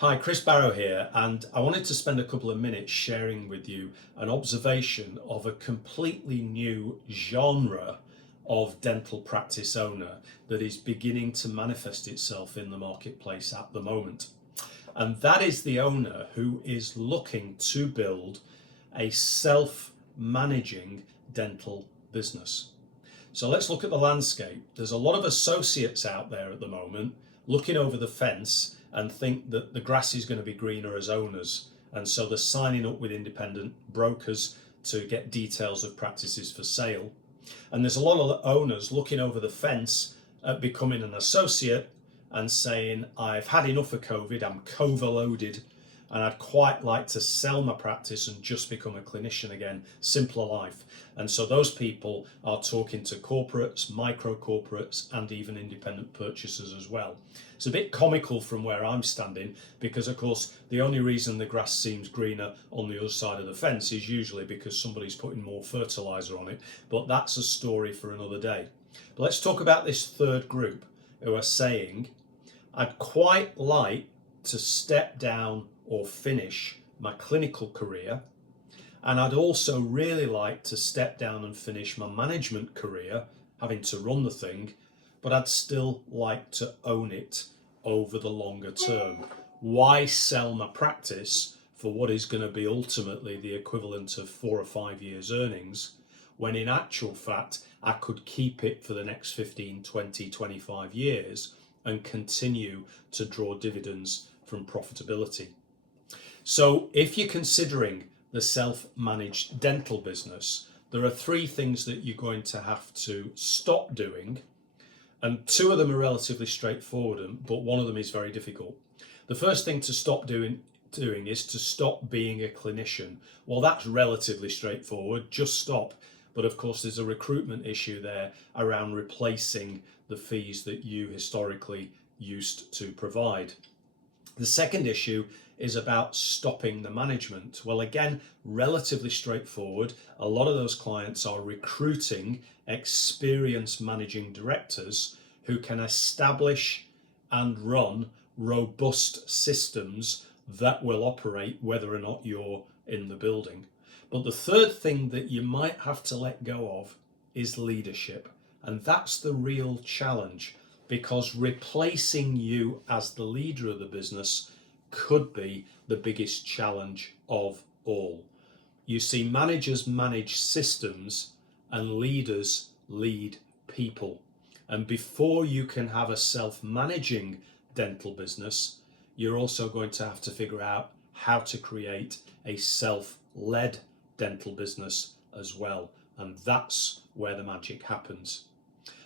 Hi, Chris Barrow here, and I wanted to spend a couple of minutes sharing with you an observation of a completely new genre of dental practice owner that is beginning to manifest itself in the marketplace at the moment. And that is the owner who is looking to build a self-managing dental business. So let's look at the landscape. There's a lot of associates out there at the moment looking over the fence and think that the grass is going to be greener as owners. And so they're signing up with independent brokers to get details of practices for sale. And there's a lot of owners looking over the fence at becoming an associate and saying, I've had enough of COVID, I'm overloaded, and I'd quite like to sell my practice and just become a clinician again, simpler life. And so those people are talking to corporates, micro corporates, and even independent purchasers as well. It's a bit comical from where I'm standing because, of course, the only reason the grass seems greener on the other side of the fence is usually because somebody's putting more fertilizer on it. But that's a story for another day. But let's talk about this third group who are saying, I'd quite like to step down or finish my clinical career, and I'd also really like to step down and finish my management career, having to run the thing, but I'd still like to own it over the longer term. Why sell my practice for what is going to be ultimately the equivalent of 4 or 5 years earnings, when in actual fact I could keep it for the next 15, 20, 25 years and continue to draw dividends from profitability. So if you're considering the self-managed dental business, there are 3 things that you're going to have to stop doing, and 2 of them are relatively straightforward, but one of them is very difficult. The first thing to stop doing is to stop being a clinician. Well, that's relatively straightforward, just stop. But of course, there's a recruitment issue there around replacing the fees that you historically used to provide. The second issue is about stopping the management. Well, again, relatively straightforward. A lot of those clients are recruiting experienced managing directors who can establish and run robust systems that will operate whether or not you're in the building. But the third thing that you might have to let go of is leadership. And that's the real challenge, because replacing you as the leader of the business could be the biggest challenge of all. You see, managers manage systems and leaders lead people. And before you can have a self-managing dental business, you're also going to have to figure out how to create a self-led dental business as well. And that's where the magic happens.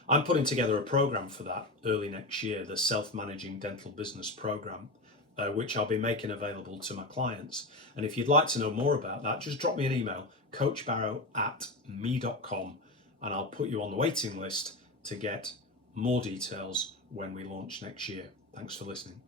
I'm putting together a program for that early next year, the Self-Managing Dental Business Program, which I'll be making available to my clients. And if you'd like to know more about that, just drop me an email, coachbarrow@me.com, and I'll put you on the waiting list to get more details when we launch next year. Thanks for listening.